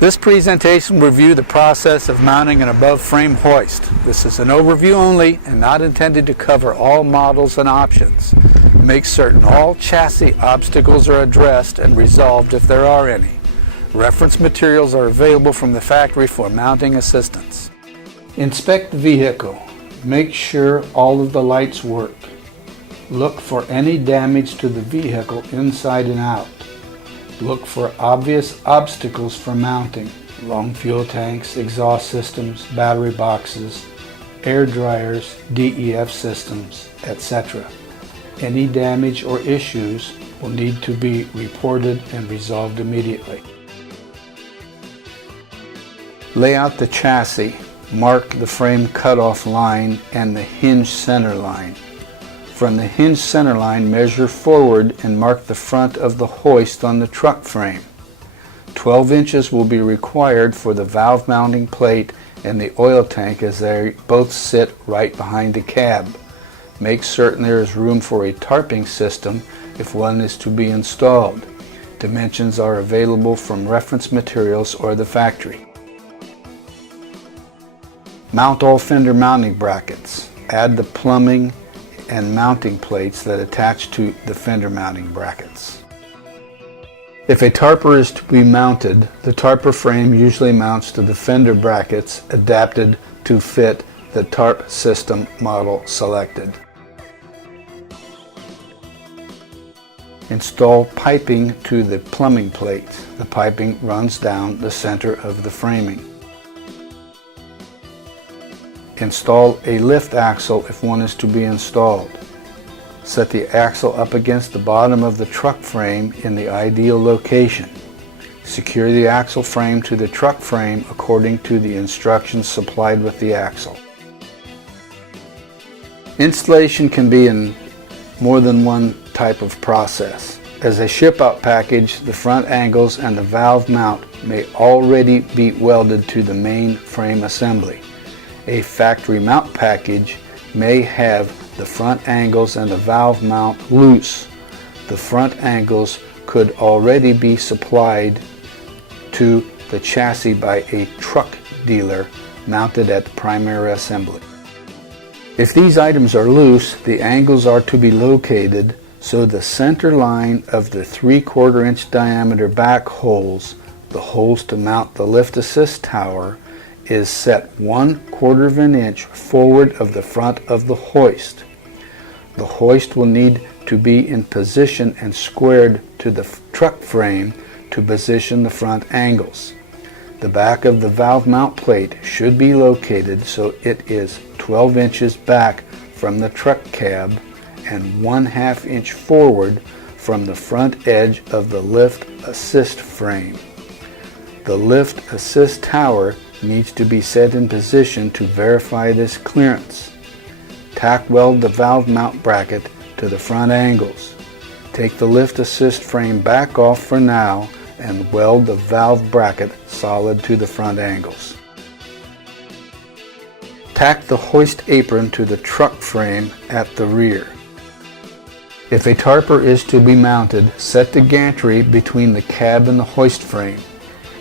This presentation will review the process of mounting an above frame hoist. This is an overview only and not intended to cover all models and options. Make certain all chassis obstacles are addressed and resolved if there are any. Reference materials are available from the factory for mounting assistance. Inspect the vehicle. Make sure all of the lights work. Look for any damage to the vehicle inside and out. Look for obvious obstacles for mounting: long fuel tanks, exhaust systems, battery boxes, air dryers, DEF systems, etc. Any damage or issues will need to be reported and resolved immediately. Lay out the chassis. Mark the frame cutoff line and the hinge center line. From the hinge center line, measure forward and mark the front of the hoist on the truck frame. 12 inches will be required for the valve mounting plate and the oil tank, as they both sit right behind the cab. Make certain there is room for a tarping system if one is to be installed. Dimensions are available from reference materials or the factory. Mount all fender mounting brackets. Add the plumbing and mounting plates that attach to the fender mounting brackets. If a tarper is to be mounted, the tarper frame usually mounts to the fender brackets adapted to fit the tarp system model selected. Install piping to the plumbing plates. The piping runs down the center of the framing. Install a lift axle if one is to be installed. Set the axle up against the bottom of the truck frame in the ideal location. Secure the axle frame to the truck frame according to the instructions supplied with the axle. Installation can be in more than one type of process. As a ship-out package, the front angles and the valve mount may already be welded to the main frame assembly. A factory mount package may have the front angles and the valve mount loose. The front angles could already be supplied to the chassis by a truck dealer mounted at the primary assembly. If these items are loose, the angles are to be located so the center line of the 3/4 inch diameter back holes, the holes to mount the lift assist tower, is set 1/4 of an inch forward of the front of the hoist. The hoist will need to be in position and squared to the truck frame to position the front angles. The back of the valve mount plate should be located so it is 12 inches back from the truck cab and 1/2 inch forward from the front edge of the lift assist frame. The lift assist tower needs to be set in position to verify this clearance. Tack weld the valve mount bracket to the front angles. Take the lift assist frame back off for now and weld the valve bracket solid to the front angles. Tack the hoist apron to the truck frame at the rear. If a tarper is to be mounted, set the gantry between the cab and the hoist frame.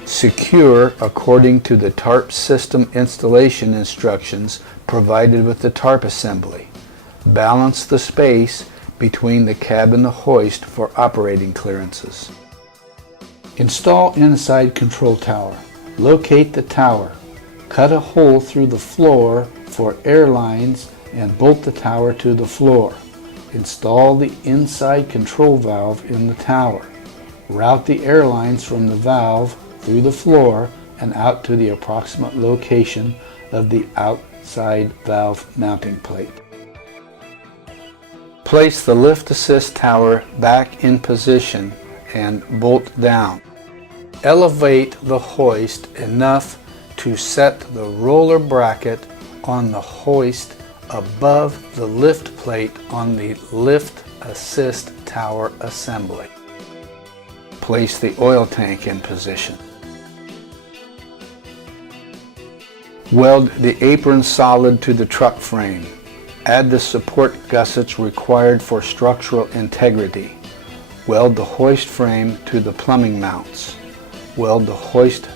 Secure according to the tarp system installation instructions provided with the tarp assembly. Balance the space between the cab and the hoist for operating clearances. Install inside control tower. Locate the tower. Cut a hole through the floor for air lines and bolt the tower to the floor. Install the inside control valve in the tower. Route the air lines from the valve through the floor and out to the approximate location of the outside valve mounting plate. Place the lift assist tower back in position and bolt down. Elevate the hoist enough to set the roller bracket on the hoist above the lift plate on the lift assist tower assembly. Place the oil tank in position. Weld the apron solid to the truck frame. Add the support gussets required for structural integrity. Weld the hoist frame to the plumbing mounts. Weld the hoist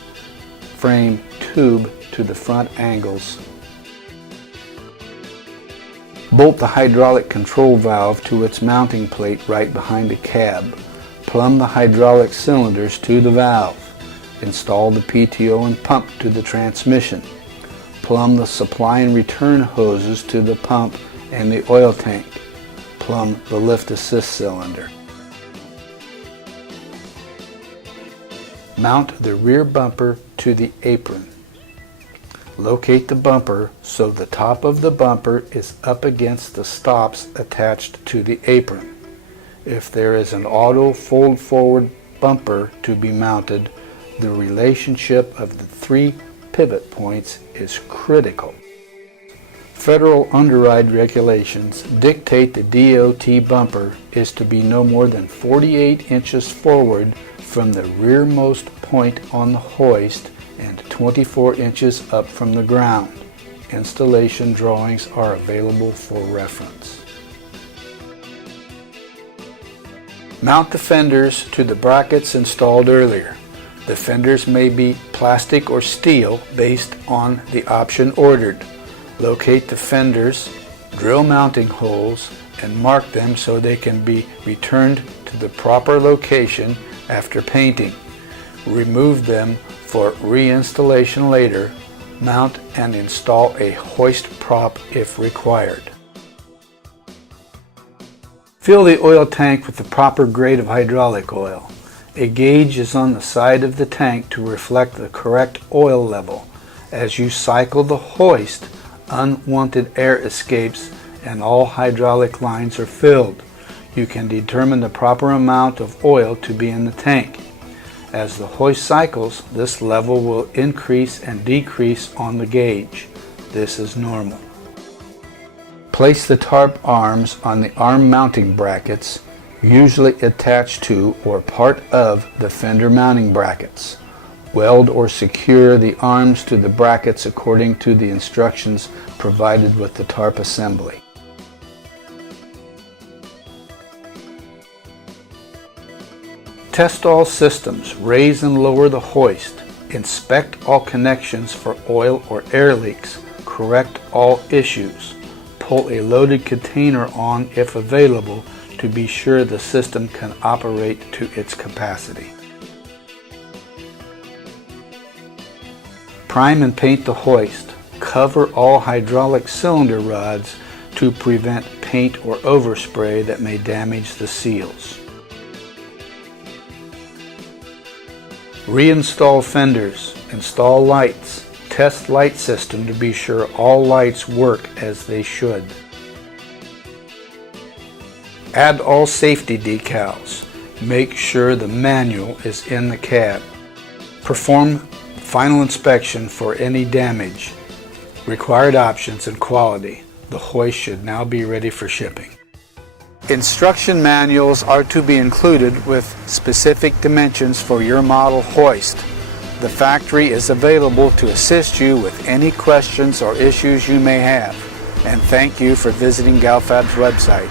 frame tube to the front angles. Bolt the hydraulic control valve to its mounting plate right behind the cab. Plumb the hydraulic cylinders to the valve. Install the PTO and pump to the transmission. Plumb the supply and return hoses to the pump and the oil tank. Plumb the lift assist cylinder. Mount the rear bumper to the apron. Locate the bumper so the top of the bumper is up against the stops attached to the apron. If there is an auto fold forward bumper to be mounted, the relationship of the 3 pivot points is critical. Federal underride regulations dictate the DOT bumper is to be no more than 48 inches forward from the rearmost point on the hoist and 24 inches up from the ground. Installation drawings are available for reference. Mount the fenders to the brackets installed earlier. The fenders may be plastic or steel based on the option ordered. Locate the fenders, drill mounting holes, and mark them so they can be returned to the proper location after painting. Remove them for reinstallation later. Mount and install a hoist prop if required. Fill the oil tank with the proper grade of hydraulic oil. A gauge is on the side of the tank to reflect the correct oil level. As you cycle the hoist, unwanted air escapes and all hydraulic lines are filled. You can determine the proper amount of oil to be in the tank. As the hoist cycles, this level will increase and decrease on the gauge. This is normal. Place the tarp arms on the arm mounting brackets, usually attached to or part of the fender mounting brackets. Weld or secure the arms to the brackets according to the instructions provided with the tarp assembly. Test all systems, raise and lower the hoist, inspect all connections for oil or air leaks, correct all issues, pull a loaded container on if available to be sure the system can operate to its capacity. Prime and paint the hoist. Cover all hydraulic cylinder rods to prevent paint or overspray that may damage the seals. Reinstall fenders. Install lights. Test light system to be sure all lights work as they should. Add all safety decals. Make sure the manual is in the cab. Perform final inspection for any damage. Required options and quality. The hoist should now be ready for shipping. Instruction manuals are to be included with specific dimensions for your model hoist. The factory is available to assist you with any questions or issues you may have. And thank you for visiting GalFab's website.